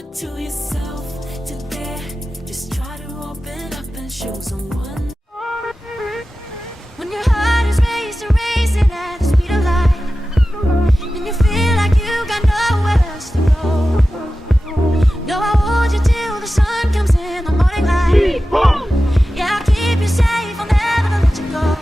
it to yourself today. Just try to open up and show someone. When your heart is racing at the speed of light, and you feel like you got nowhere else to go. No, I'll hold you till the sun comes in the morning light. Yeah, I'll keep you safe, I'll never let you go.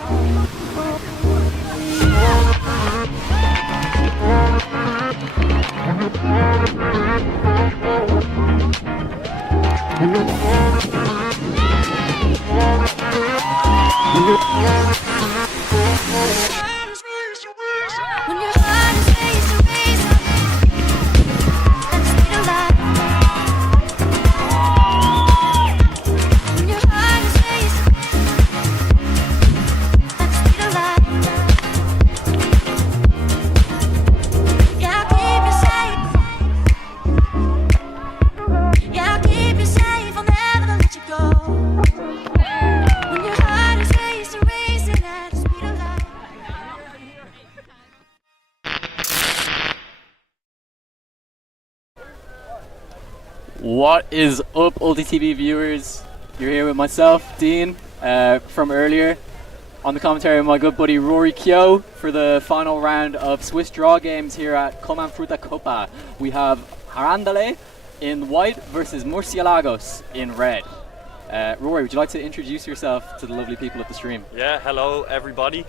When your heart is racing at the speed of light. When your heart is racing at the speed of light. Yeah, I'll keep you safe. Yeah, I'll keep you safe, I'll never let you go. When your heart is racing at the speed of light. What is up, ULTI.TV viewers? You're here with myself, Dean, from earlier, on the commentary with my good buddy Rory Kyo for the final round of Swiss draw games here at Coman Fruta Cabrones. We have RANDALE in white versus MURCIÉLAGOS in red. Rory, would you like to introduce yourself to the lovely people of the stream? Yeah, hello everybody.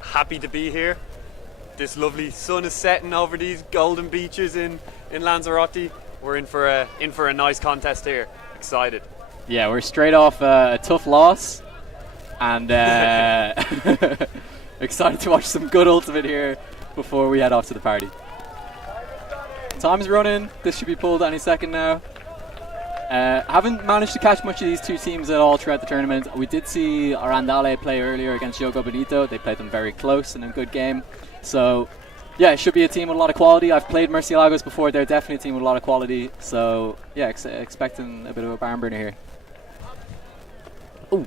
Happy to be here. This lovely sun is setting over these golden beaches in Lanzarote. We're in for a nice contest here. Excited. Yeah, we're straight off a tough loss, and excited to watch some good ultimate here before we head off to the party. Time's running. This should be pulled any second now. Haven't managed to catch much of these two teams at all throughout the tournament. We did see RANDALE play earlier against Yogo Benito. They played them very close and in a good game. So yeah, it should be a team with a lot of quality. I've played MURCIÉLAGOS before. They're definitely a team with a lot of quality. So yeah, expecting a bit of a barn burner here. Ooh.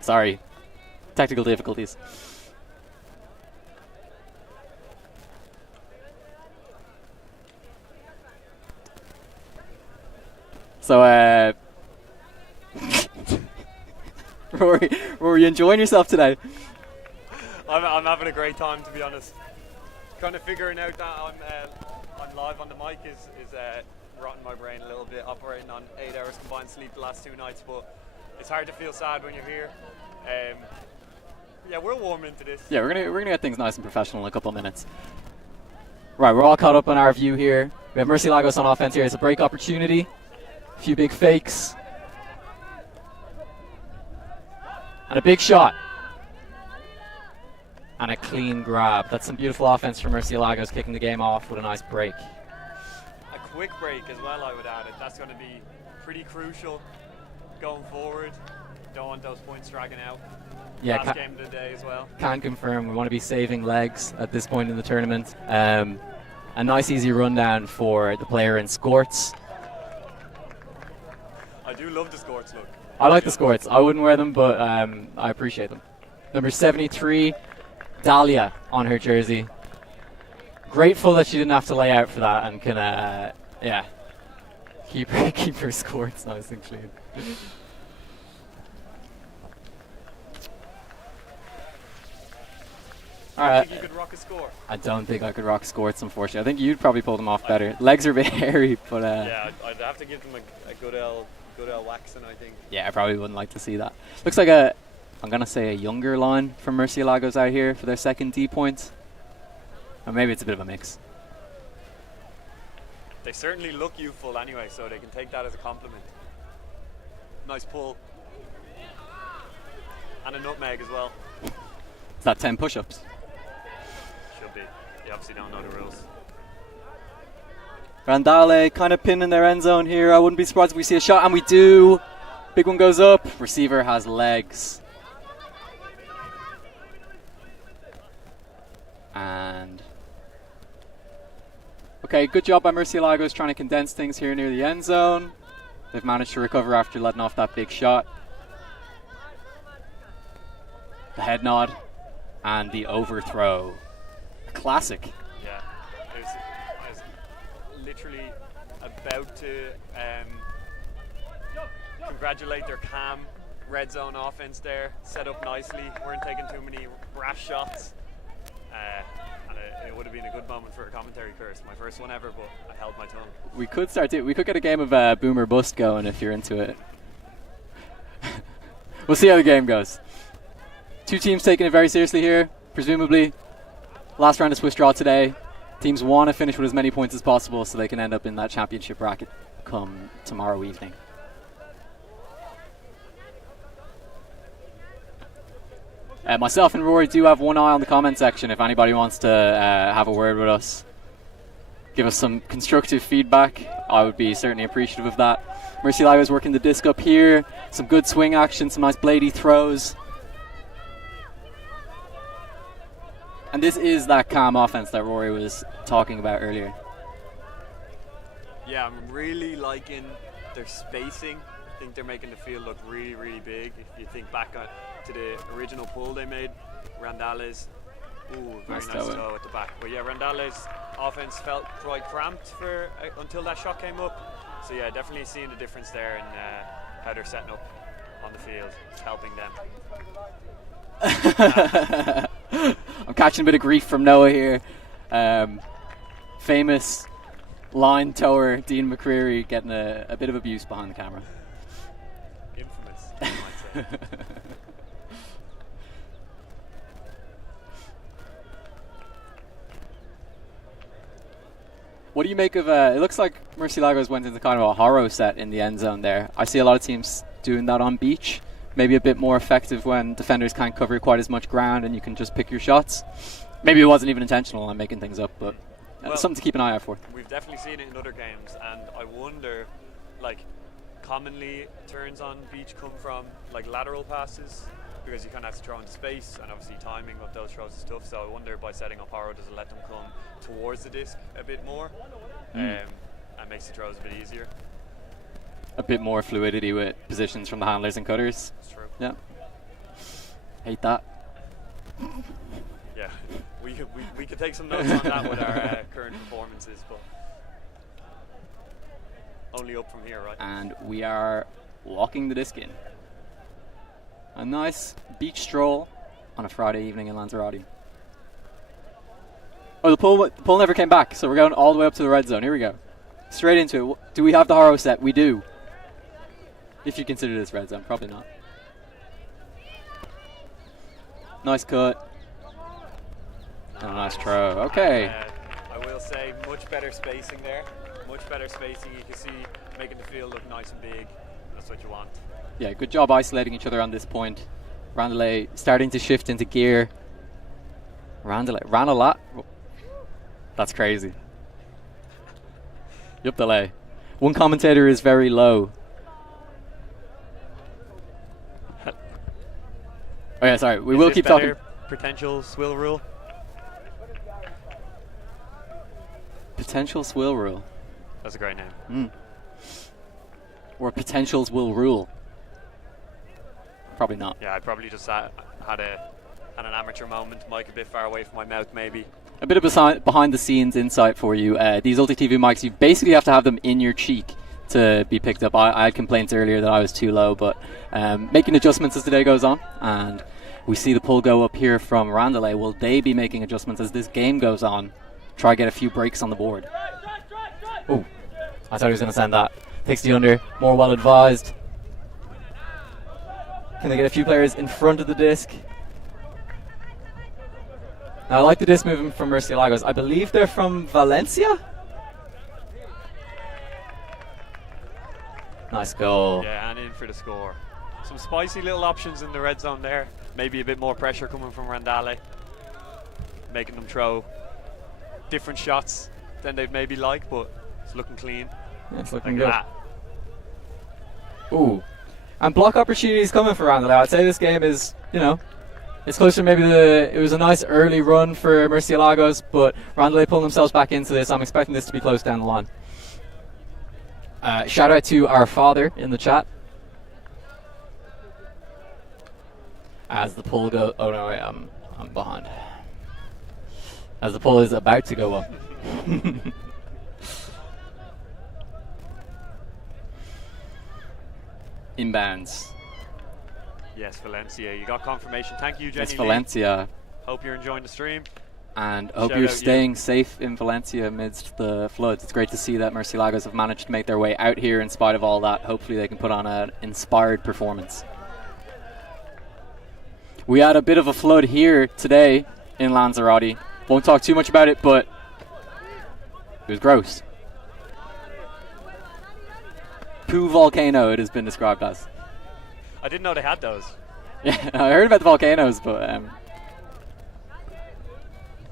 Sorry, technical difficulties. So, Rory, you enjoying yourself today? I'm having a great time, to be honest. Kind of figuring out that I'm live on the mic is rotting my brain a little bit. Operating on 8 hours combined sleep the last 2 nights, but it's hard to feel sad when you're here. Yeah, we're warming into this. Yeah, we're gonna get things nice and professional in a couple of minutes. Right, we're all caught up on our view here. We have MURCIÉLAGOS on offense here. It's a break opportunity. A few big fakes. And a big shot. And a clean grab. That's some beautiful offense from MURCIÉLAGOS, kicking the game off with a nice break. A quick break as well, I would add. That's going to be pretty crucial going forward. Don't want those points dragging out. Yeah, last game of the day as well. Can confirm we want to be saving legs at this point in the tournament. A nice easy rundown for the player in Skorts. I do love the Skorts look. I like the Skorts. I wouldn't wear them, but I appreciate them. Number 73, Dahlia on her jersey. Grateful that she didn't have to lay out for that and can, yeah, keep her Skorts nice and clean. All right. Do you think you could rock a score? I don't think I could rock Skorts, unfortunately. I think you'd probably pull them off better. Legs are a bit hairy, but yeah, I'd have to give them a good L waxing, I think. Yeah, I probably wouldn't like to see that. Looks like I'm gonna say a younger line from MURCIÉLAGOS out here for their second D point. Or maybe it's a bit of a mix. They certainly look youthful anyway, so they can take that as a compliment. Nice pull. And a nutmeg as well. Is that 10 push-ups? Should be. You obviously don't know the rules. RANDALE kind of pinned in their end zone here. I wouldn't be surprised if we see a shot, and we do. Big one goes up. Receiver has legs. And okay, good job by MURCIÉLAGOS trying to condense things here near the end zone. They've managed to recover after letting off that big shot. the head nod, and the overthrow. A classic. Yeah, I was literally about to congratulate their calm red zone offense there. Set up nicely, weren't taking too many brash shots. And it would have been a good moment for a commentary curse. My first one ever, but I held my tongue. We could get a game of Boomer Bust going if you're into it. We'll see how the game goes. Two teams taking it very seriously here, presumably. Last round of Swiss draw today. Teams want to finish with as many points as possible so they can end up in that championship bracket come tomorrow evening. Myself and Rory do have one eye on the comment section if anybody wants to have a word with us. Give us some constructive feedback. I would be certainly appreciative of that. Murciélagos working the disc up here. Some good swing action, some nice bladey throws. And this is that calm offense that Rory was talking about earlier. Yeah, I'm really liking their spacing. I think they're making the field look really, really big. If you think back to the original pull they made, Randale's, very nice toe at the back. But yeah, Randale's offense felt quite cramped for until that shot came up. So yeah, definitely seeing the difference there in how they're setting up on the field. It's helping them. I'm catching a bit of grief from Noah here. Famous line tower Dean McCreary getting a bit of abuse behind the camera. Infamous, you might say. What do you make of it looks like Murciélagos went into kind of a horror set in the end zone there. I see a lot of teams doing that on beach. Maybe a bit more effective when defenders can't cover quite as much ground and you can just pick your shots. Maybe it wasn't even intentional, I'm making things up, but it's something to keep an eye out for. We've definitely seen it in other games, and I wonder, like, commonly turns on beach come from like lateral passes, because you kind of have to throw into space, and obviously timing of those throws is tough. So I wonder, by setting up Haro, does it let them come towards the disc a bit more, and makes the throws a bit easier. A bit more fluidity with positions from the handlers and cutters. That's true. Yeah. Hate that. Yeah, we could take some notes on that with our current performances, but only up from here, right? And we are walking the disc in. A nice beach stroll on a Friday evening in Lanzarote. Oh, the pull never came back, so we're going all the way up to the red zone. Here we go. Straight into it. Do we have the Haro set? We do. If you consider this red zone, probably not. Nice cut. And a nice throw. Okay. I will say, much better spacing there. Much better spacing. You can see making the field look nice and big. That's what you want. Yeah, good job isolating each other on this point. Randale starting to shift into gear. Randale ran a lot. That's crazy. Yup, delay. One commentator is very low. Oh yeah, sorry. We will keep talking. Potential swill rule. Potential swill rule. That's a great name. Or potentials will rule. Probably not. Yeah, I probably just had an amateur moment. Mic a bit far away from my mouth, maybe. A bit of behind the scenes insight for you. These ULTI.TV mics, you basically have to have them in your cheek to be picked up. I had complaints earlier that I was too low, but making adjustments as the day goes on, and we see the pull go up here from Randale. Will they be making adjustments as this game goes on? Try get a few breaks on the board. Oh, I thought he was going to send that. Takes the under, more well advised. Can they get a few players in front of the disc? Now I like the disc movement from Murciélagos. I believe they're from Valencia? Nice goal. Yeah, and in for the score. Some spicy little options in the red zone there. Maybe a bit more pressure coming from Randale, making them throw different shots than they'd maybe like, but it's looking clean. Yeah, it's looking good. Ooh. And block opportunities coming for Randale. I'd say this game is, it's closer maybe it was a nice early run for Murciélagos, but Randale pulling themselves back into this. I'm expecting this to be close down the line. Shout out to our father in the chat. As the pull go, oh no, wait, I'm behind. As the pull is about to go up. Inbounds. Yes, Valencia. You got confirmation. Thank you, Jenny. It's Valencia. Hope you're enjoying the stream. And hope Shout you're out staying safe in Valencia amidst the floods. It's great to see that Murciélagos have managed to make their way out here in spite of all that. Hopefully they can put on an inspired performance. We had a bit of a flood here today in Lanzarote. Won't talk too much about it, but it was gross. Poo volcano, it has been described as. I didn't know they had those. Yeah, I heard about the volcanoes, but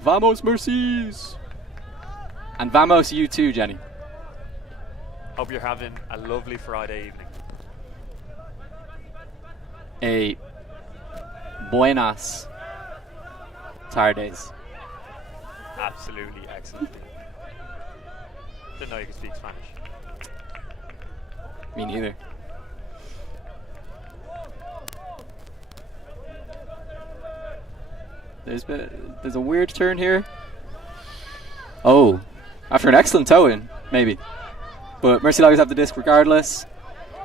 Vamos Mercies! And Vamos you too, Jenny. Hope you're having a lovely Friday evening. A buenas tardes. Absolutely excellent. Didn't know you could speak Spanish. Me neither. There's a weird turn here. Oh, after an excellent toe-in, maybe. But Murciélagos have the disc regardless.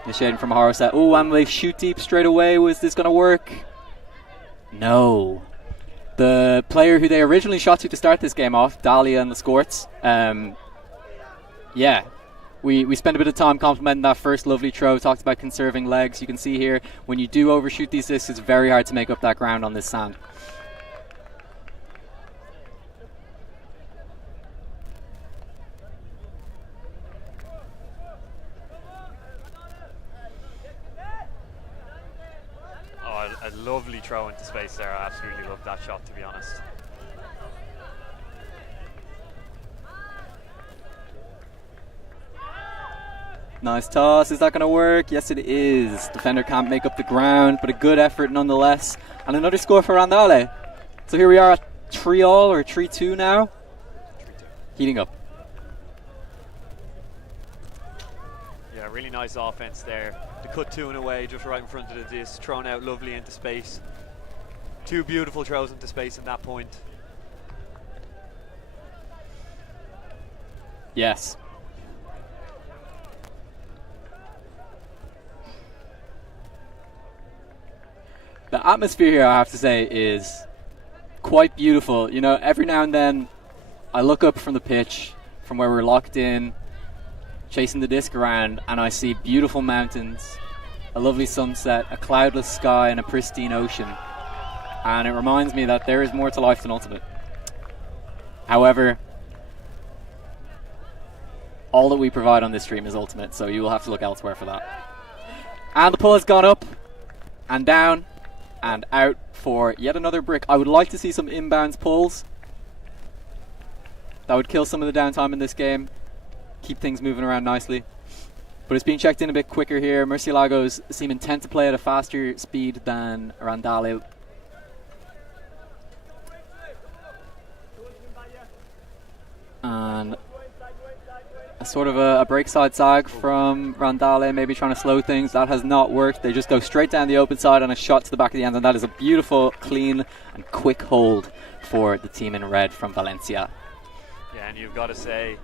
Initiating from a horror set. Oh, and they shoot deep straight away. Was this going to work? No. The player who they originally shot to start this game off, Dahlia and the Scorts, yeah. We spent a bit of time complimenting that first lovely throw, talked about conserving legs. You can see here, when you do overshoot these discs, it's very hard to make up that ground on this sand. A lovely throw into space there. I absolutely love that shot, to be honest. Nice toss. Is that going to work? Yes, it is. Defender can't make up the ground, but a good effort nonetheless. And another score for Randale. So here we are at 3-all or 3-2 now. 3-2. Heating up. Yeah, really nice offense there. The cut to and away, just right in front of the disc, thrown out lovely into space. Two beautiful throws into space at that point. Yes. The atmosphere here, I have to say, is quite beautiful. You know, every now and then I look up from the pitch, from where we're locked in, chasing the disc around, and I see beautiful mountains, a lovely sunset, a cloudless sky, and a pristine ocean. And it reminds me that there is more to life than ultimate. However, all that we provide on this stream is ultimate, so you will have to look elsewhere for that. And the pull has gone up and down and out for yet another brick. I would like to see some inbounds pulls. That would kill some of the downtime in this game, keep things moving around nicely. But it's being checked in a bit quicker here. Murciélagos seem intent to play at a faster speed than Randale. And a sort of a breakside sag from Randale, maybe trying to slow things. That has not worked. They just go straight down the open side on a shot to the back of the end, and that is a beautiful, clean and quick hold for the team in red from Valencia. Yeah, and you've got to say,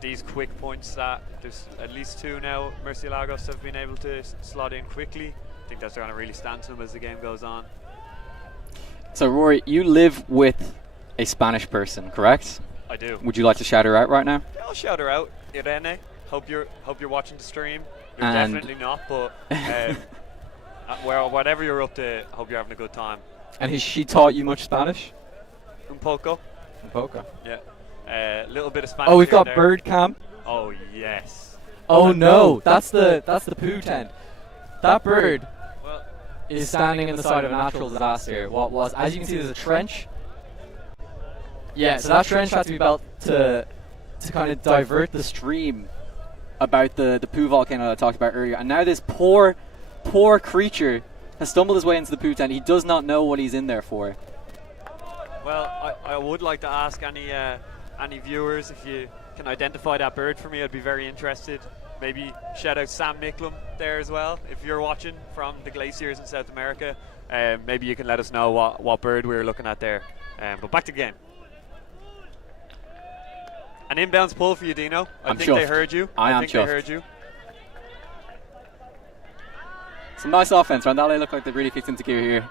these quick points that there's at least two now Murciélagos have been able to slot in quickly. I think that's going to really stand to them as the game goes on. So Rory, you live with a Spanish person, correct? I do. Would you like to shout her out right now? Yeah, I'll shout her out. Irene, hope you're watching the stream. You're And definitely not, but whatever you're up to, hope you're having a good time. And has she taught you much Spanish? Un poco. Un poco. Yeah. A little bit of Spanish. Oh, we've here got and there. bird cam. Oh yes. Oh no, that's the poo tent. That bird Well, is standing in the side of a natural disaster. What was, as you can see, there's a trench. Yeah, so that trench had to be built to kind of divert the stream about the poo volcano that I talked about earlier. And now this poor creature has stumbled his way into the poo tent. He does not know what he's in there for. well, I would like to ask any viewers if you can identify that bird for me. I'd be very interested. Maybe shout out Sam Micklem there as well. If you're watching from the glaciers in South America, maybe you can let us know what bird we were looking at there. But back to the game. An inbounds pull for you, Dino. I think they heard you. I think chuffed. They heard you. Some nice offense. Randale look like they've really kicked into gear here.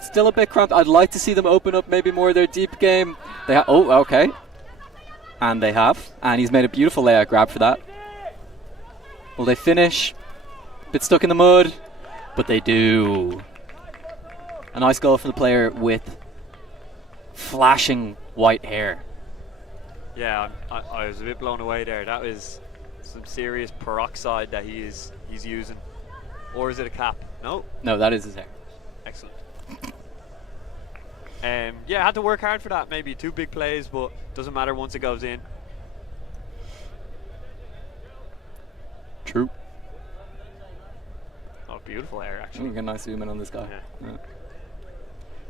Still a bit cramped. I'd like to see them open up maybe more of their deep game. They oh, okay. And they have. And he's made a beautiful layout grab for that. Will they finish? Bit stuck in the mud. But they do. A nice goal for the player with flashing white hair. Yeah, I was a bit blown away there. That was some serious peroxide that he's using. Or is it a cap? No? No, that is his hair. Excellent. Yeah, had to work hard for that. Maybe 2 big plays, but doesn't matter once it goes in. True. Oh, beautiful hair, I'm actually. gonna get a nice zoom in on this guy. Yeah. Yeah.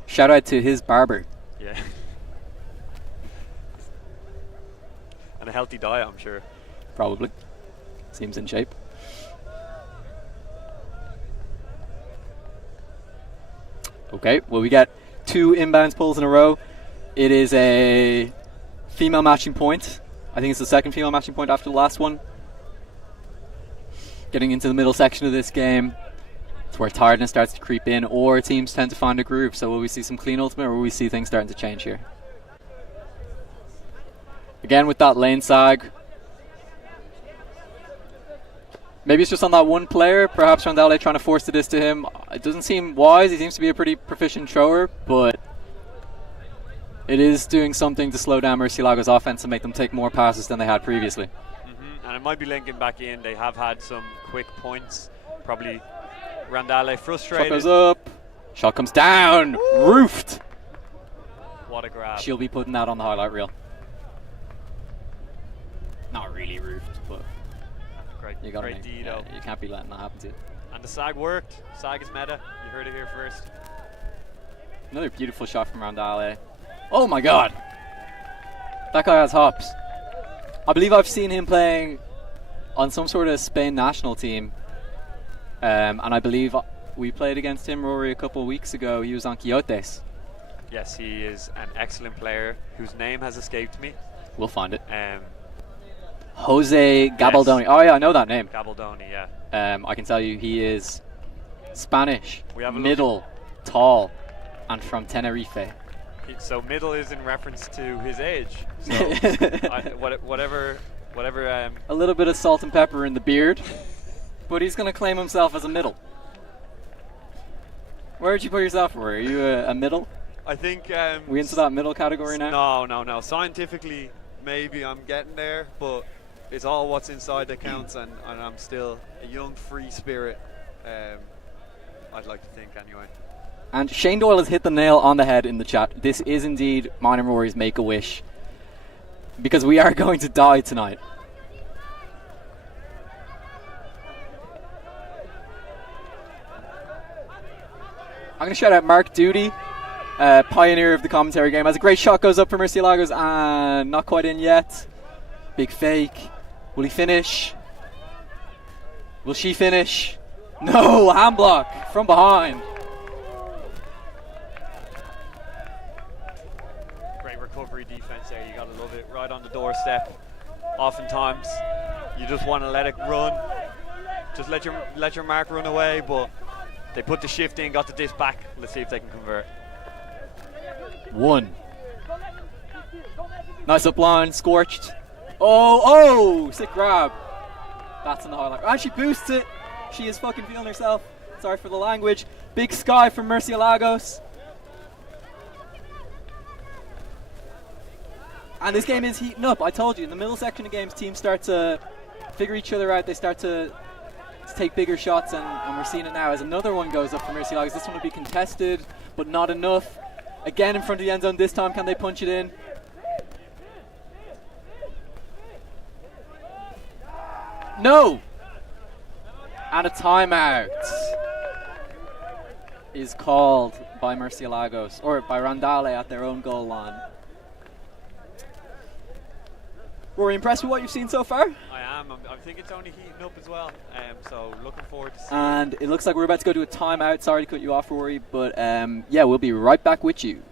Shout out to his barber. Yeah. And a healthy diet, I'm sure. Probably. Seems in shape. Okay, well, we get 2 inbounds pulls in a row. It is a female matching point. I think it's the second female matching point after the last one. Getting into the middle section of this game. It's where tiredness starts to creep in, or teams tend to find a groove. So will we see some clean ultimate, or will we see things starting to change here? Again with that lane sag. Maybe it's just on that one player. Perhaps Randale trying to force this to him. It doesn't seem wise. He seems to be a pretty proficient thrower, but it is doing something to slow down Murciélagos' offense and make them take more passes than they had previously. And it might be linking back in. They have had some quick points. Probably Randale frustrated. Shot goes up. Shot comes down. Woo! Roofed. What a grab. She'll be putting that on the highlight reel. Not really roofed, but Great, you got great D, though. You can't be letting that happen to you. And the sag worked. Sag is meta. You heard it here first. Another beautiful shot from Randale. Oh my god. That guy has hops. I believe I've seen him playing on some sort of Spain national team. And I believe we played against him, Rory, a couple of weeks ago. He was on Quixotes. Yes, he is an excellent player whose name has escaped me. We'll find it. Jose Gabaldoni. Yes. Oh yeah, I know that name. Gabaldoni, yeah. I can tell you he is Spanish, We have a middle, tall, and from Tenerife. So middle is in reference to his age. So whatever. A little bit of salt and pepper in the beard, but he's going to claim himself as a middle. Where would you put yourself? Are you a middle? I think. We into that middle category now? No. Scientifically, maybe I'm getting there, but it's all what's inside that counts, and I'm still a young, free spirit. I'd like to think, anyway. And Shane Doyle has hit the nail on the head in the chat. This is indeed mine and Rory's Make-A-Wish, because we are going to die tonight. I'm going to shout out Mark Duty, pioneer of the commentary game. As a great shot goes up for Murciélagos, and not quite in yet. Big fake. Will he finish? Will she finish? No, hand block from behind. Great recovery defense there. You gotta love it. Right on the doorstep. Oftentimes, you just want to let it run. Just let your mark run away, but they put the shift in, got the disc back. Let's see if they can convert. 1. Nice up line, scorched. Oh, sick grab. That's in the highlight. And she boosts it. She is fucking feeling herself. Sorry for the language. Big sky from Murciélagos. And this game is heating up. I told you, in the middle section of games, teams start to figure each other out. They start to take bigger shots, and we're seeing it now as another one goes up for Murciélagos. This one will be contested, but not enough. Again in front of the end zone. This time, can they punch it in? No! And a timeout is called by Murciélagos, or by Randale at their own goal line. Rory, impressed with what you've seen so far? I am. I think it's only heating up as well. So looking forward to seeing. And it looks like we're about to go to a timeout. Sorry to cut you off, Rory, but yeah, we'll be right back with you.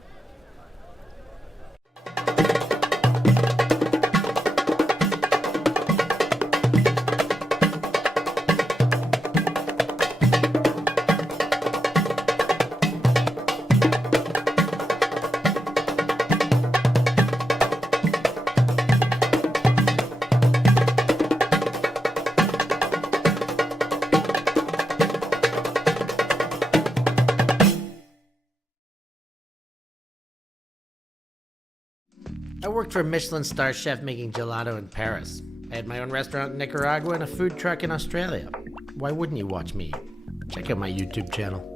I worked for a Michelin star chef making gelato in Paris. I had my own restaurant in Nicaragua and a food truck in Australia. Why wouldn't you watch me? Check out my YouTube channel.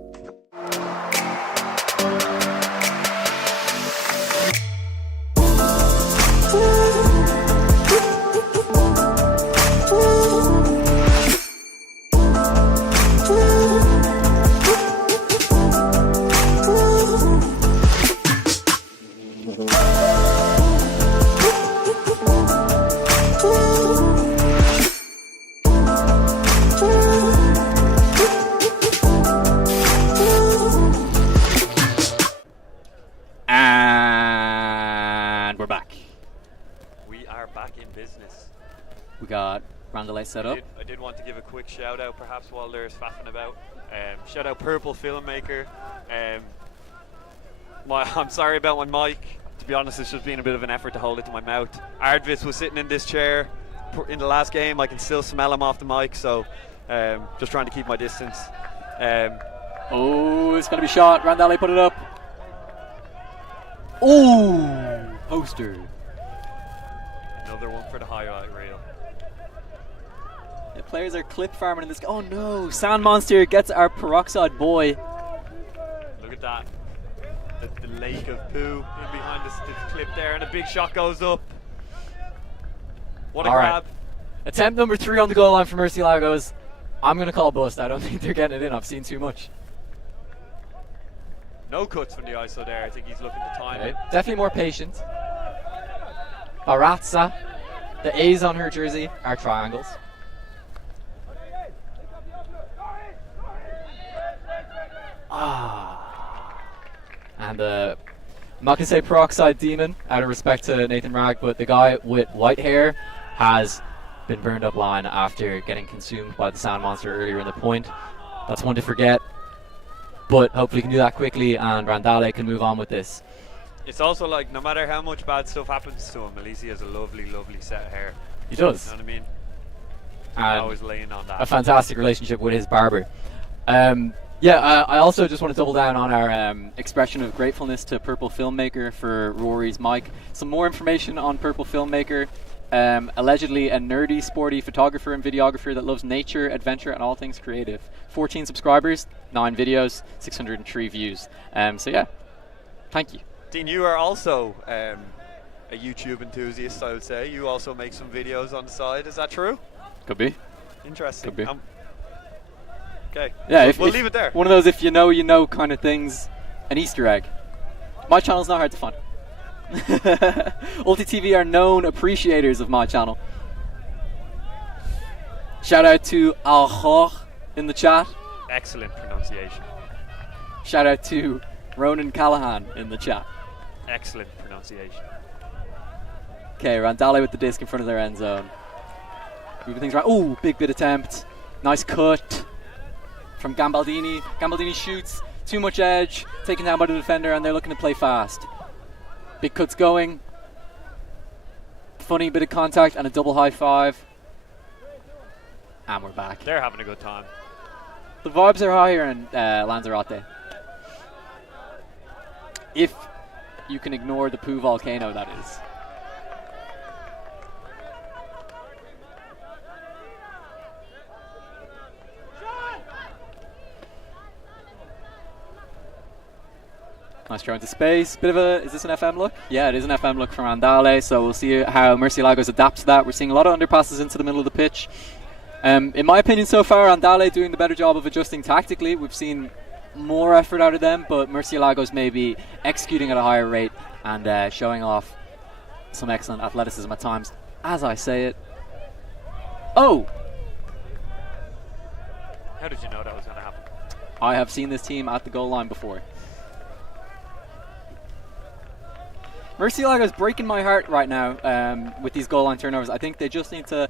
We got RANDALE set up. I did want to give a quick shout out, perhaps while they're faffing about. Shout out Purple Filmmaker. I'm sorry about my mic. To be honest, it's just been a bit of an effort to hold it to my mouth. Ardvis was sitting in this chair in the last game. I can still smell him off the mic, so just trying to keep my distance. Oh, it's going to be shot. RANDALE put it up. Oh, poster. Another one for the highlight reel. The players are clip farming in this. Oh no, Sand Monster gets our peroxide boy. Look at that. The lake of poo in behind this clip there, and a big shot goes up. What a grab. Right. Attempt number 3 on the goal line for Murciélagos. I'm going to call bust. I don't think they're getting it in. I've seen too much. No cuts from the ISO there. I think he's looking to time it. Definitely more patient. Barazza. The A's on her jersey are triangles. And I'm not going to say peroxide demon out of respect to Nathan Ragg, but the guy with white hair has been burned up line after getting consumed by the Sand Monster earlier in the point. That's one to forget, but hopefully he can do that quickly and RANDALE can move on with this. It's also like, no matter how much bad stuff happens to him, at least he has a lovely, lovely set of hair. He does. You know what I mean? And always laying on that. A fantastic relationship with his barber. I also just want to double down on our expression of gratefulness to Purple Filmmaker for Rory's mic. Some more information on Purple Filmmaker. Allegedly a nerdy, sporty photographer and videographer that loves nature, adventure, and all things creative. 14 subscribers, 9 videos, 603 views. So yeah, thank you. Dean, you are also a YouTube enthusiast, I would say. You also make some videos on the side. Is that true? Could be. Interesting. Could be. Okay. Yeah, we'll leave it there. One of those if you know, you know kind of things. An Easter egg. My channel's not hard to find. ULTI.TV are known appreciators of my channel. Shout out to Al in the chat. Excellent pronunciation. Shout out to Ronan Callahan in the chat. Excellent pronunciation. Okay, RANDALE with the disc in front of their end zone. Moving things around. Oh, big bit attempt. Nice cut from Gambaldini. Gambaldini shoots. Too much edge. Taken down by the defender, and they're looking to play fast. Big cuts going. Funny bit of contact and a double high five. And we're back. They're having a good time. The vibes are higher in Lanzarote. If you can ignore the poo volcano, that is. Nice throw into space. Bit of a, is this an FM look? Yeah, it is an FM look from RANDALE, so we'll see how Murciélagos adapt to that. We're seeing a lot of underpasses into the middle of the pitch. In my opinion so far, RANDALE doing the better job of adjusting tactically. We've seen more effort out of them, but Murciélagos may be executing at a higher rate and showing off some excellent athleticism at times. as I say it. Oh! How did you know that was going to happen? I have seen this team at the goal line before. Murciélagos breaking my heart right now with these goal line turnovers. I think they just need to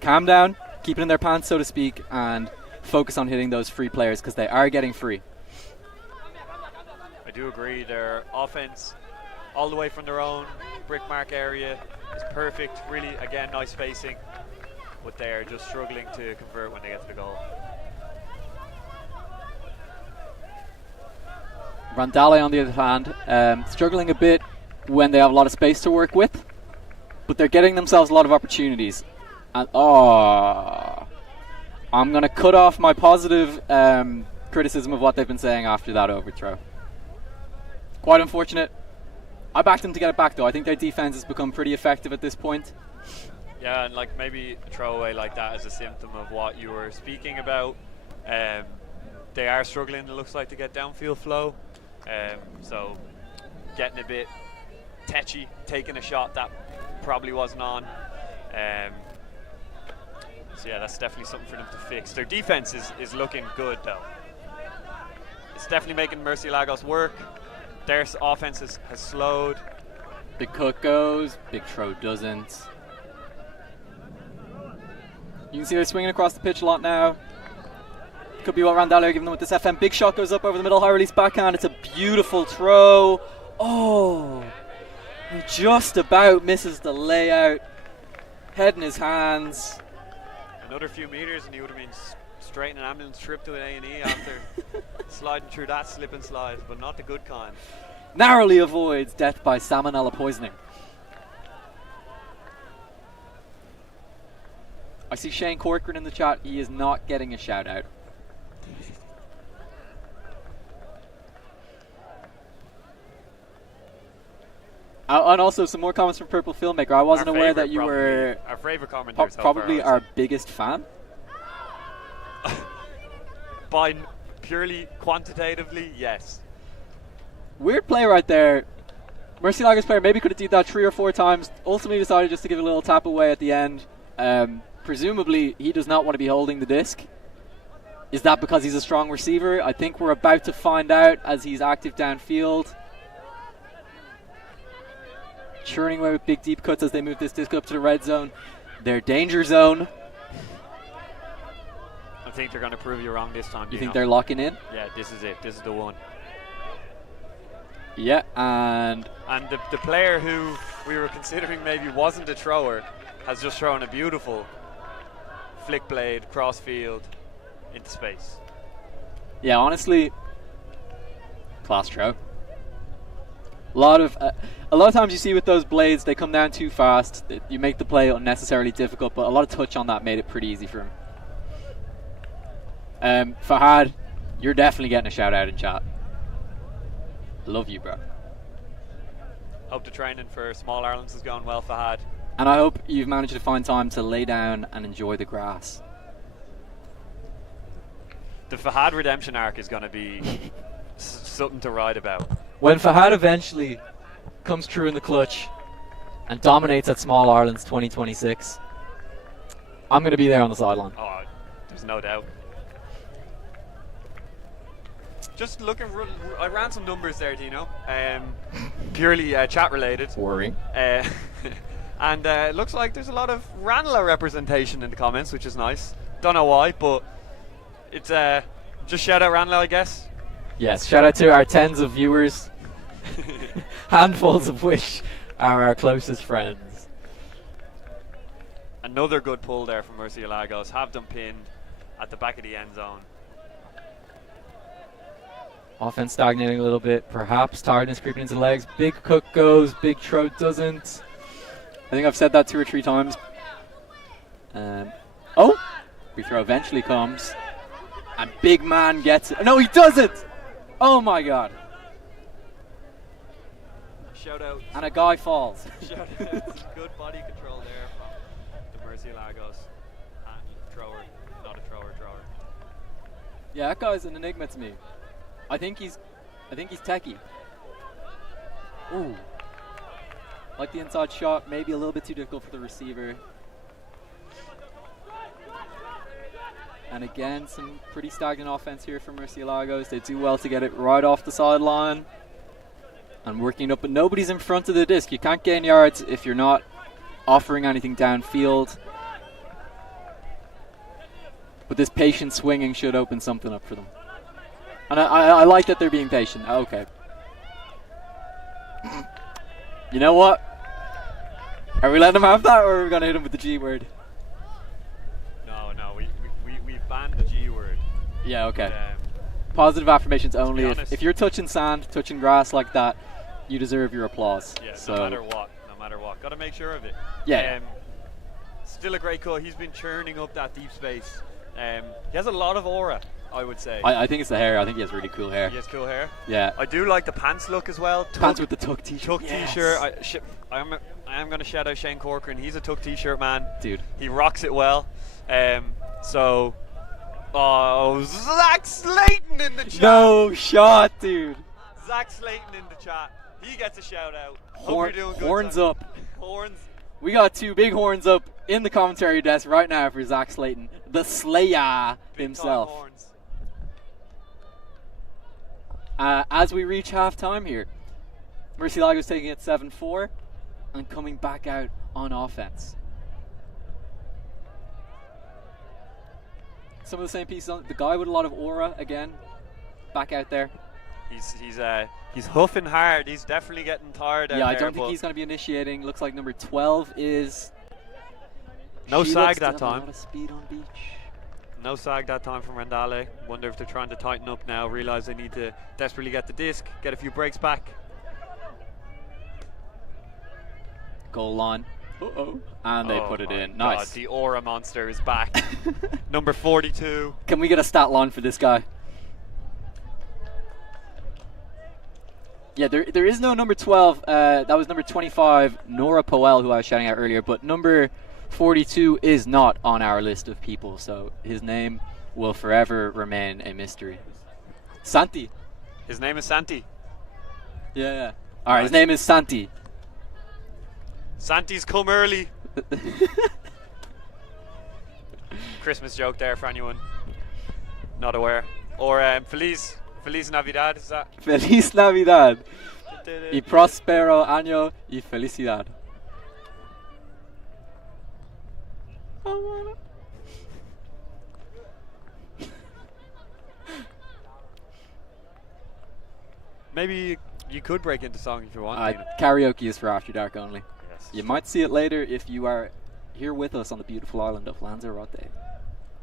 calm down, keep it in their pants, so to speak, and focus on hitting those free players because they are getting free. I do agree. Their offense, all the way from their own brick mark area, is perfect. Really, again, nice spacing. But they're just struggling to convert when they get to the goal. Randale, on the other hand, struggling a bit when they have a lot of space to work with, but they're getting themselves a lot of opportunities. And I'm going to cut off my positive criticism of what they've been saying after that overthrow. Quite unfortunate. I backed them to get it back, though. I think their defense has become pretty effective at this point. Yeah, and like maybe a throwaway like that is a symptom of what you were speaking about. They are struggling, it looks like, to get downfield flow. So getting a bit tetchy, taking a shot that probably wasn't on. So yeah, that's definitely something for them to fix. Their defense is looking good, though. It's definitely making Murciélagos work. Their offense has slowed. Big Cook goes, Big Tro doesn't. You can see they're swinging across the pitch a lot now. Could be what Randale are giving them with this FM. Big shot goes up over the middle, high release backhand. It's a beautiful throw. Oh, he just about misses the layout. Head in his hands. Another few meters and he would have been straight in an ambulance trip to an A&E after sliding through that slip and slide, but not the good kind. Narrowly avoids death by salmonella poisoning. I see Shane Corcoran in the chat. He is not getting a shout out. And also some more comments from Purple Filmmaker. I wasn't aware that you were our favorite commentator, probably our biggest fan. By purely quantitatively, yes. Weird play right there. Murciélagos player maybe could have did that 3 or 4 times. Ultimately decided just to give a little tap away at the end. Presumably he does not want to be holding the disc. Is that because he's a strong receiver? I think we're about to find out as he's active downfield. Churning away with big deep cuts as they move this disc up to the red zone. Their danger zone. I think they're going to prove you wrong this time. You think they're locking in? Yeah, this is it. This is the one. Yeah, and the player who we were considering maybe wasn't a thrower has just thrown a beautiful flick blade cross field into space. Yeah, honestly, class throw. A lot of times you see with those blades, they come down too fast. You make the play unnecessarily difficult, but a lot of touch on that made it pretty easy for him. Fahad, you're definitely getting a shout out in chat. Love you, bro. Hope the training for Small Irelands is going well, Fahad. And I hope you've managed to find time to lay down and enjoy the grass. The Fahad redemption arc is going to be something to write about. When Fahad eventually comes through in the clutch and dominates at Small Ireland's 2026, I'm going to be there on the sideline. Oh, there's no doubt. Just looking, I ran some numbers there, Dino. Purely chat related. Worrying. And it looks like there's a lot of Ranelagh representation in the comments, which is nice. Don't know why, but it's just shout out Ranelagh, I guess. Yes, shout out to our tens of viewers, handfuls of which are our closest friends. Another good pull there from Murciélagos. Have them pinned at the back of the end zone. Offense stagnating a little bit, perhaps tiredness creeping into the legs. Big Cook goes, Big Trout doesn't. I think I've said that 2 or 3 times. Oh, free throw eventually comes, and Big Man gets it. No, he doesn't. Oh my God! Shout out. And a guy falls. Shout out. Good body control there from the Murciélagos and thrower, not a thrower. Yeah, that guy's an enigma to me. I think he's techie. Ooh. Like the inside shot, maybe a little bit too difficult for the receiver. And again, some pretty stagnant offense here from Murciélagos. They do well to get it right off the sideline. And working up, but nobody's in front of the disc. You can't gain yards if you're not offering anything downfield. But this patient swinging should open something up for them. And I like that they're being patient. Okay. You know what? Are we letting them have that, or are we going to hit them with the G word? No, we've banned the G word. Yeah, okay. But, positive affirmations only. If you're touching sand, touching grass like that, you deserve your applause. Yeah, so no matter what. Got to make sure of it. Yeah. Still a great cut. He's been churning up that deep space. He has a lot of aura, I would say. I think it's the hair. I think he has really cool hair. He has cool hair. Yeah. I do like the pants look as well. Pants with the tuck t-shirt. Tuck t-shirt. I am going to shout out Shane Corcoran. He's a tuck t-shirt man. Dude. He rocks it well. Zach Slayton in the chat. No shot, dude. Zach Slayton in the chat. He gets a shout out. Hope you're doing good, horns son. up. Horns. We got two big horns up in the commentary desk right now for Zach Slayton, the Slayer himself. As we reach halftime here, Murciélagos taking it 7-4 and coming back out on offense. Some of the same pieces on the guy with a lot of aura again, back out there. He's huffing hard. He's definitely getting tired. Yeah, I don't think he's going to be initiating. Looks like number 12 is. No sag that time. A lot of speed on beach. No sag that time from Randale. Wonder if they're trying to tighten up now. Realize they need to desperately get the disc, get a few breaks back. Goal line. And they put it in. Nice. God, the aura monster is back. Number 42. Can we get a stat line for this guy? Yeah, there is no number 12. That was number 25, Nora Powell, who I was shouting out earlier. But number 42 is not on our list of people, so his name will forever remain a mystery. Santi. His name is Santi. Yeah. All right, his name is Santi. Santi's come early. Christmas joke there for anyone not aware. Or Feliz Navidad, is that? Feliz Navidad. Y prospero año y felicidad. Maybe you could break into song if you want. Karaoke is for After Dark only. Yes. You might see it later if you are here with us on the beautiful island of Lanzarote.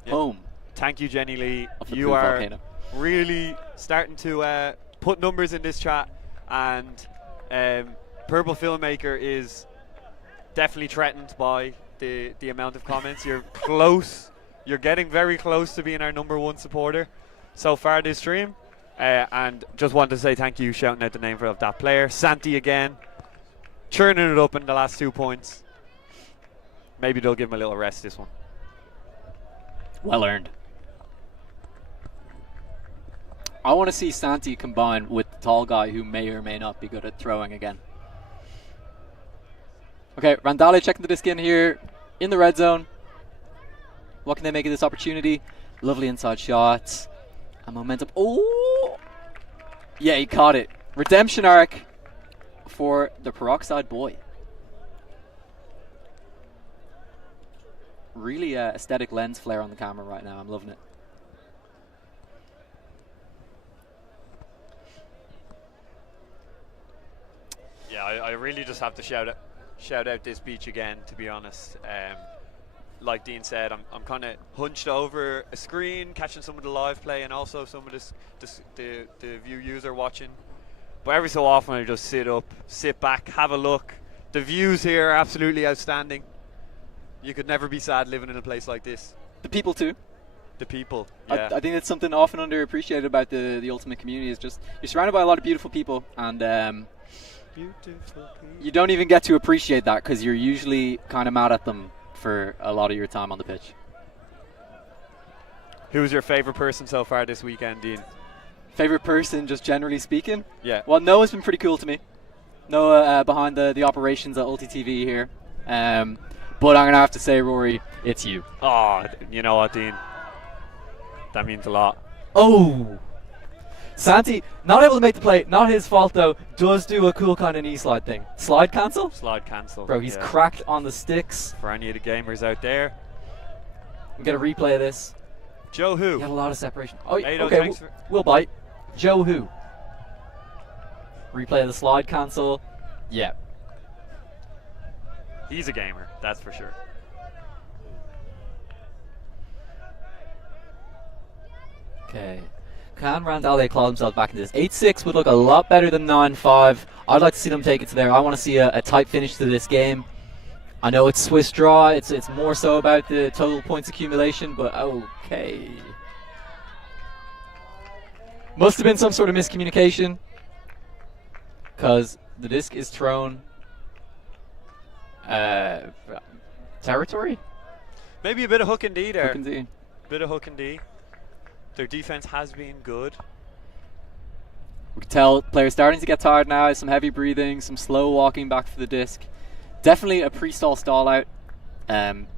Home. Thank you, Jenny Lee. You are volcano. Really starting to put numbers in this chat, and Purple Filmmaker is definitely threatened by the amount of comments. You're close. You're getting very close to being our #1 supporter so far this stream. And just wanted to say thank you, shouting out the name of that player. Santi again, churning it up in the last 2 points. Maybe they'll give him a little rest this one. Well earned. I want to see Santi combine with the tall guy who may or may not be good at throwing again. Okay, Randale checking the disc in here in the red zone. What can they make of this opportunity? Lovely inside shots. And momentum. Oh! Yeah, he caught it. Redemption arc for the Peroxide boy. Really aesthetic lens flare on the camera right now. I'm loving it. Yeah, I really just have to shout out this beach again, to be honest. Like Dean said, I'm kind of hunched over a screen, catching some of the live play and also some of the view user watching. But every so often I just sit up, sit back, have a look. The views here are absolutely outstanding. You could never be sad living in a place like this. The people too. The people, yeah. I think that's something often underappreciated about the Ultimate community is just you're surrounded by a lot of beautiful people, and you don't even get to appreciate that because you're usually kind of mad at them for a lot of your time on the pitch. Who's your favorite person so far this weekend, Dean? Favorite person, just generally speaking? Yeah. Well, Noah's been pretty cool to me. Noah behind the operations at ULTI.TV here. But I'm going to have to say, Rory, it's you. Oh, you know what, Dean? That means a lot. Oh! Santi, not able to make the play. Not his fault, though. Does do a cool kind of knee slide thing. Slide cancel? Slide cancel. Bro, he's yeah. cracked on the sticks. For any of the gamers out there. I'm going to replay this. Joe who? He had a lot of separation. Oh, Ado, okay, thanks for- we'll bite. Joe who? Replay of the slide cancel. Yeah. He's a gamer, that's for sure. Okay. Can Randale claw themselves back into this? 8-6 would look a lot better than 9-5. I'd like to see them take it to there. I want to see a tight finish to this game. I know it's Swiss draw. It's more so about the total points accumulation, but okay. Must have been some sort of miscommunication, because the disc is thrown territory? Maybe a bit of hook and D there. Hook and D. Bit of hook and D. Their defense has been good. We can tell players starting to get tired now. Some heavy breathing, some slow walking back for the disc. Definitely a pre-stall stall out.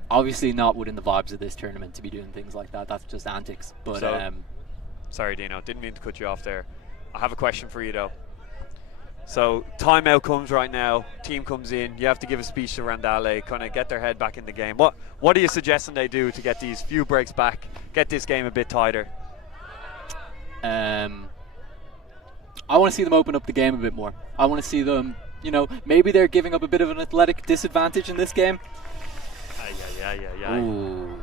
Obviously not within the vibes of this tournament to be doing things like that. That's just antics. But So, sorry, Dino. Didn't mean to cut you off there. I have a question for you, though. So, timeout comes right now. Team comes in. You have to give a speech to Randale, kind of get their head back in the game. What are you suggesting they do to get these few breaks back, get this game a bit tighter? I want to see them open up the game a bit more. I want to see them, maybe they're giving up a bit of an athletic disadvantage in this game. Ooh,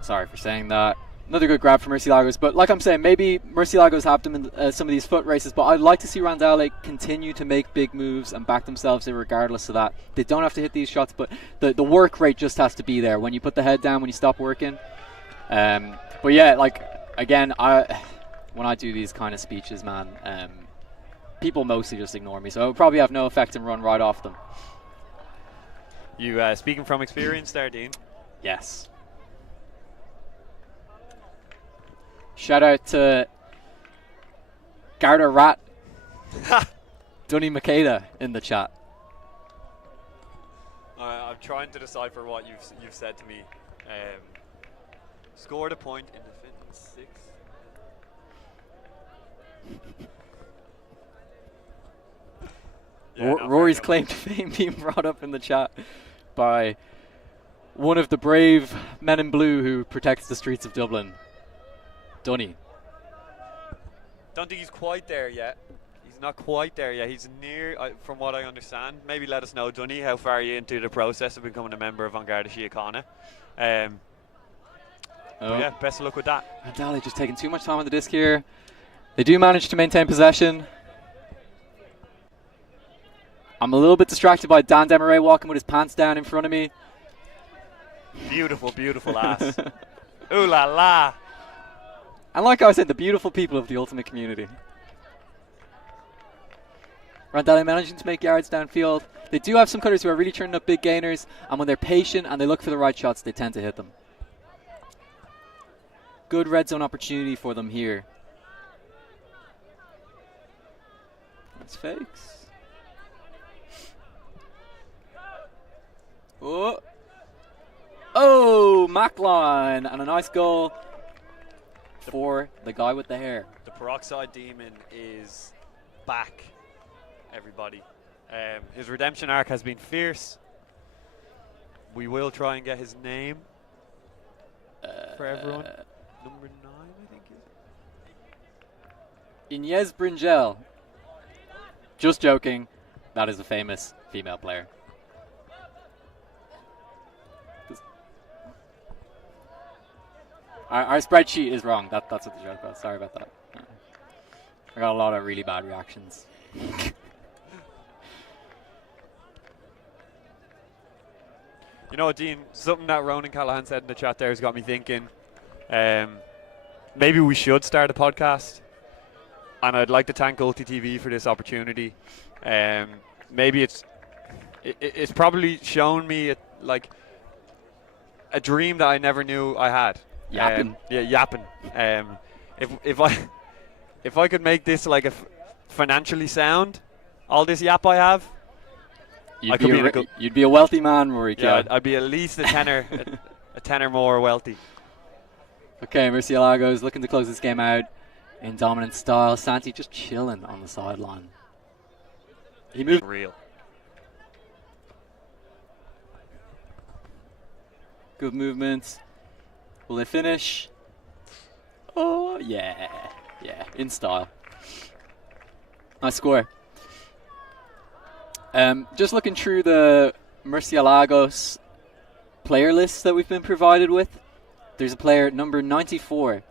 sorry for saying that. Another good grab for Murciélagos, but like I'm saying, maybe Murciélagos have them in some of these foot races, but I'd like to see Randale continue to make big moves and back themselves in regardless of that. They don't have to hit these shots, but the work rate just has to be there when you put the head down, when you stop working. But yeah, again, when I do these kind of speeches, man, people mostly just ignore me, so it would probably have no effect and run right off them. You speaking from experience there, Dean? Yes. Shout out to Garda Rat, Dunny Makeda in the chat. I'm trying to decipher what you've said to me. Scored a point in defense 6. Rory's claim to fame being brought up in the chat by one of the brave men in blue who protects the streets of Dublin, Dunny. Don't think he's quite there yet. He's not quite there yet. He's near, from what I understand. Maybe let us know, Dunny, how far are you into the process of becoming a member of Vanguard Síochána? Yeah, best of luck with that. Randale just taking too much time on the disc here. They do manage to maintain possession. I'm a little bit distracted by Dan Demaray walking with his pants down in front of me. Beautiful, beautiful ass. Ooh la la. And like I was saying, the beautiful people of the Ultimate community. Randale managing to make yards downfield. They do have some cutters who are really turning up big gainers, and when they're patient and they look for the right shots, they tend to hit them. Good red zone opportunity for them here. That's fakes. Oh, Macline, and a nice goal for the guy with the hair. The Peroxide Demon is back, everybody. His redemption arc has been fierce. We will try and get his name for everyone. Number 9, I think. Inez Bringel. Just joking. That is a famous female player. Our spreadsheet is wrong. That's what the joke was. Sorry about that. I got a lot of really bad reactions. You know what, Dean? Something that Ronan Callahan said in the chat there has got me thinking. Maybe we should start a podcast. And I'd like to thank ULTI.TV for this opportunity. Maybe it's probably shown me a dream that I never knew I had. Yapping. Yapping. If I could make this financially sound, all this yap I have, You'd be a wealthy man, Rory. Yeah, I'd be at least a tenner, a tenner more wealthy. Okay, Murciélagos looking to close this game out in dominant style. Santi just chilling on the sideline. He moved. Real. Good movements. Will they finish? Oh, yeah. Yeah, in style. Nice score. Just looking through the Murciélagos player lists that we've been provided with, there's a player, number 94,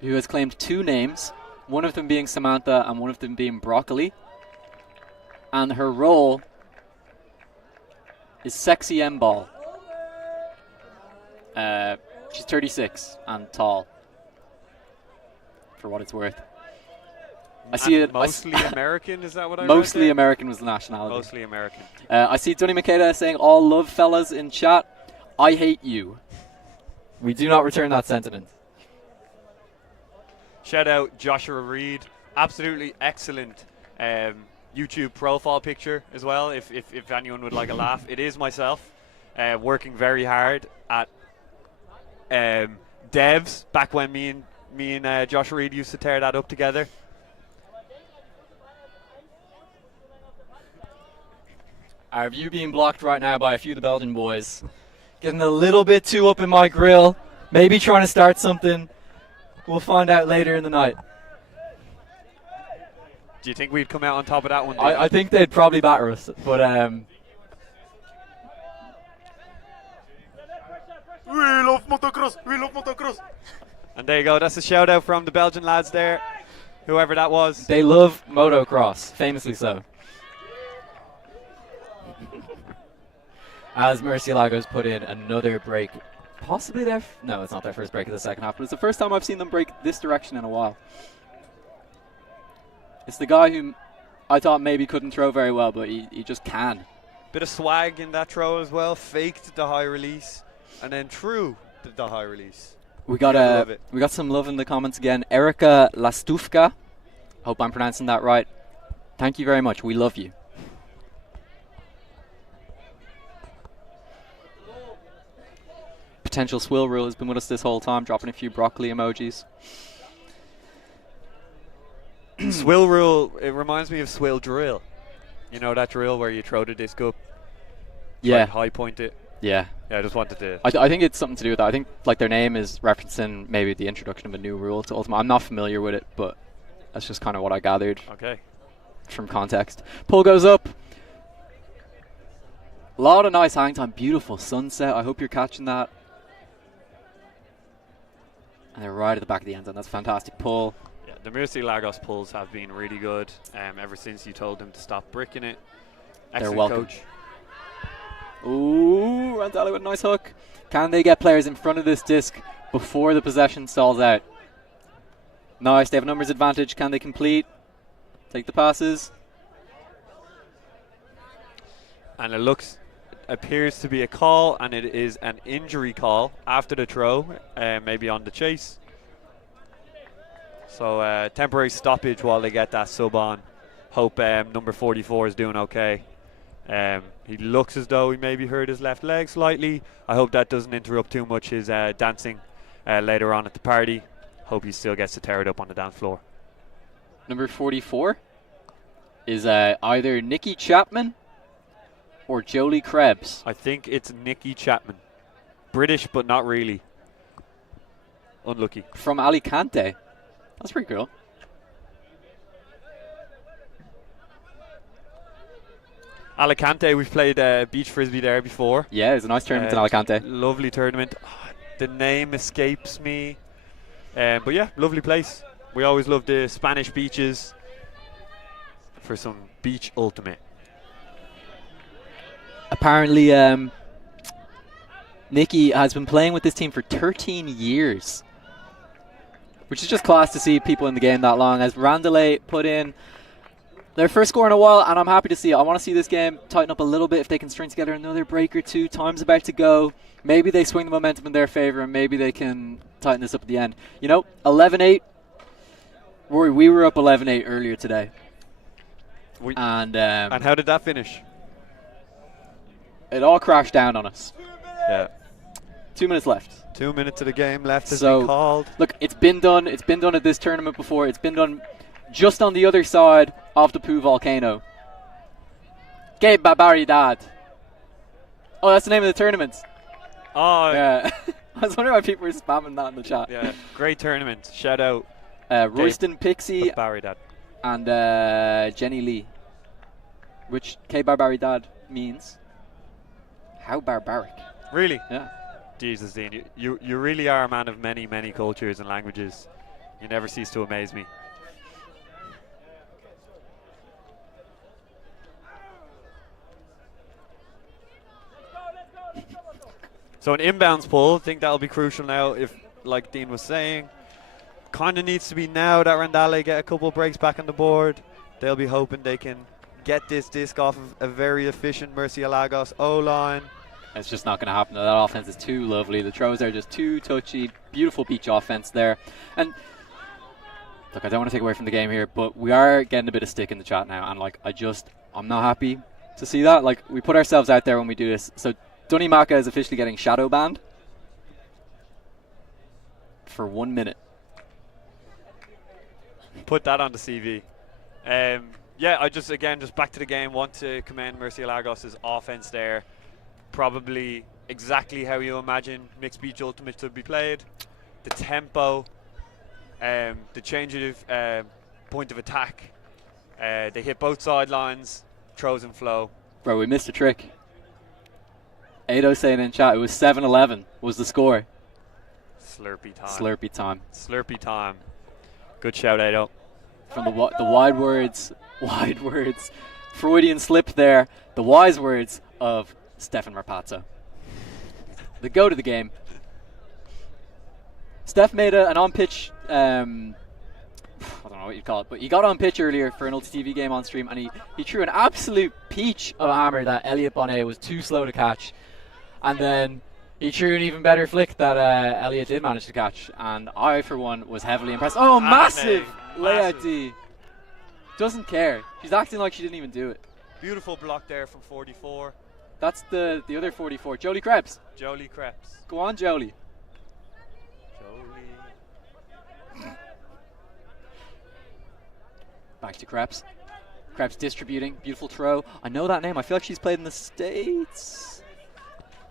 who has claimed 2 names, one of them being Samantha and one of them being Broccoli. And her role is Sexy M-Ball. She's 36 and tall, for what it's worth. I see it. Mostly American, is that what I read Mostly there? American was the nationality. Mostly American. I see Dunny Makeda saying, all love fellas in chat. I hate you. We do not return that sentiment. Shout out Joshua Reed. Absolutely excellent YouTube profile picture as well, if anyone would like a laugh. It is myself working very hard at devs back when me and Joshua Reed used to tear that up together. Our view being blocked right now by a few of the Belgian boys. Getting a little bit too up in my grill. Maybe trying to start something. We'll find out later in the night. Do you think we'd come out on top of that one? I think they'd probably batter us, but we love motocross. We love motocross. And there you go. That's a shout out from the Belgian lads there, whoever that was. They love motocross, famously so. As Murciélagos put in another break, possibly their no, it's not their first break of the second half, but it's the first time I've seen them break this direction in a while. It's the guy who I thought maybe couldn't throw very well, but he just can. Bit of swag in that throw as well. Faked the high release and then threw the high release. We got some love in the comments again. Erica Lastufka, hope I'm pronouncing that right. Thank you very much. We love you. Potential Swill Rule has been with us this whole time, dropping a few broccoli emojis. Swill Rule, it reminds me of Swill Drill. You know that drill where you throw the disc up? Yeah. Like high point it? Yeah. Yeah, I just wanted to... I think it's something to do with that. I think like their name is referencing maybe the introduction of a new rule to Ultima. I'm not familiar with it, but that's just kind of what I gathered from context. Pull goes up. A lot of nice hang time. Beautiful sunset. I hope you're catching that. And they're right at the back of the end zone. That's a fantastic pull. Yeah, the Murciélagos pulls have been really good ever since you told them to stop bricking it. Excellent. They're welcome. Coach. Ooh, Randale with a nice hook. Can they get players in front of this disc before the possession stalls out? Nice, they have a numbers advantage. Can they complete? Take the passes. And it appears to be a call, and it is an injury call after the throw, maybe on the chase. So temporary stoppage while they get that sub on. Hope number 44 is doing okay. He looks as though he maybe hurt his left leg slightly. I hope that doesn't interrupt too much his dancing later on at the party. Hope he still gets to tear it up on the dance floor. Number 44 is either Nikki Chapman or Jolie Krebs. I think it's Nikki Chapman. British, but not really. Unlucky. From Alicante. That's pretty cool. Alicante, we've played beach frisbee there before. Yeah, it was a nice tournament in Alicante. Lovely tournament. The name escapes me. But yeah, lovely place. We always love the Spanish beaches for some beach ultimate. Apparently, Nikki has been playing with this team for 13 years, which is just class to see people in the game that long. As Randale put in their first score in a while, and I'm happy to see it. I want to see this game tighten up a little bit if they can string together another break or two. Time's about to go. Maybe they swing the momentum in their favor, and maybe they can tighten this up at the end. You know, 11-8. Rory, we were up 11-8 earlier today. And how did that finish? it all crashed down on us. Yeah. 2 minutes left. 2 minutes of the game left has So, been called. look, it's been done. It's been done at this tournament before. It's been done just on the other side of the Poo volcano. Que barbaridad. Oh, that's the name of the tournament. Oh, Yeah. I was wondering why people were spamming that in the chat. yeah. Great tournament. Shout out Royston Pixie Barbaridad. and Jenny Lee. Which Que barbaridad means how barbaric. Really? Yeah. Jesus, Dean, you really are a man of many, many cultures and languages. You never cease to amaze me. So an inbounds pull, I think that'll be crucial now. If, like Dean was saying, kind of needs to be now that Randale get a couple of breaks back on the board. They'll be hoping they can get this disc off of a very efficient Murciélagos O-line. It's just not going to happen. That offense is too lovely. The throws are just too touchy. Beautiful beach offense there. And look, I don't want to take away from the game here, but we are getting a bit of stick in the chat now. And like, I'm not happy to see that. Like, we put ourselves out there when we do this. So Dunny Maka is officially getting shadow banned for 1 minute. Put that on the CV. Yeah, I just back to the game, want to commend Murciélagos' offense there. Probably exactly how you imagine mixed beach ultimate to be played. The tempo, the change of point of attack. They hit both sidelines, throws and flow. Bro, we missed a trick. Ado saying in chat, it was 7-11 was the score. Slurpee time. Slurpee time. Slurpee time. Good shout, Ado. From the wide words, Freudian slip there, the wise words of Stefan Marpazzo. The goat of the game. Steph made an on-pitch, I don't know what you'd call it, but he got on pitch earlier for an ULTI.TV game on stream, and he threw an absolute peach of a hammer that Elliot Bonnet was too slow to catch. And then he threw an even better flick that Elliot did manage to catch. And I, for one, was heavily impressed. Oh, massive layout D. Doesn't care. She's acting like she didn't even do it. Beautiful block there from 44. That's the other 44. Jolie Krebs. Jolie Krebs. Go on, Jolie. Back to Krebs. Krebs distributing. Beautiful throw. I know that name. I feel like she's played in the States.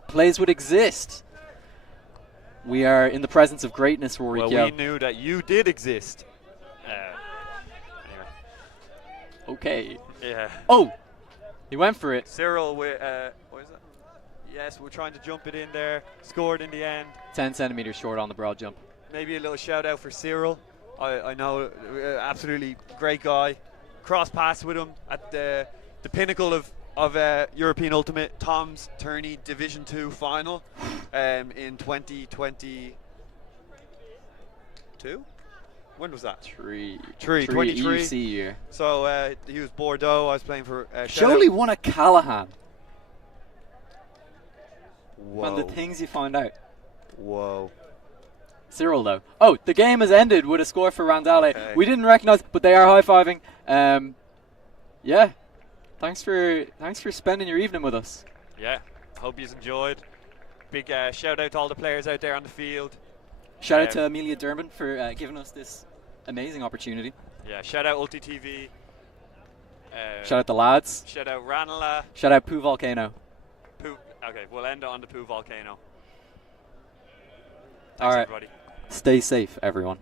Plays would exist. We are in the presence of greatness, Rory Well, Kyo. we knew that you did exist. Anyway. Okay. Yeah. Oh! He went for it. Cyril with, what is it? Yes, we're trying to jump it in there. Scored in the end. 10 centimeters short on the broad jump. Maybe a little shout out for Cyril. I know, absolutely great guy. Cross paths with him at the pinnacle of European Ultimate, Tom's Tourney Division 2 final in 2022. When was that? 23. EUC year. So he was Bordeaux. I was playing for Jolie won a Callahan. Whoa. And the things you find out. Whoa. Cyril, though. Oh, the game has ended with a score for Randale. Okay. We didn't recognize, but they are high-fiving. Yeah. Thanks for spending your evening with us. Yeah. Hope you enjoyed. Big shout out to all the players out there on the field. Shout out to Amelia Durbin for giving us this amazing opportunity. Yeah. Shout out ULTI.TV. Shout out the lads. Shout out Ranala. Shout out Poo Volcano. Okay, we'll end on the Poo Volcano. All Thanks, right. everybody. Stay safe, everyone.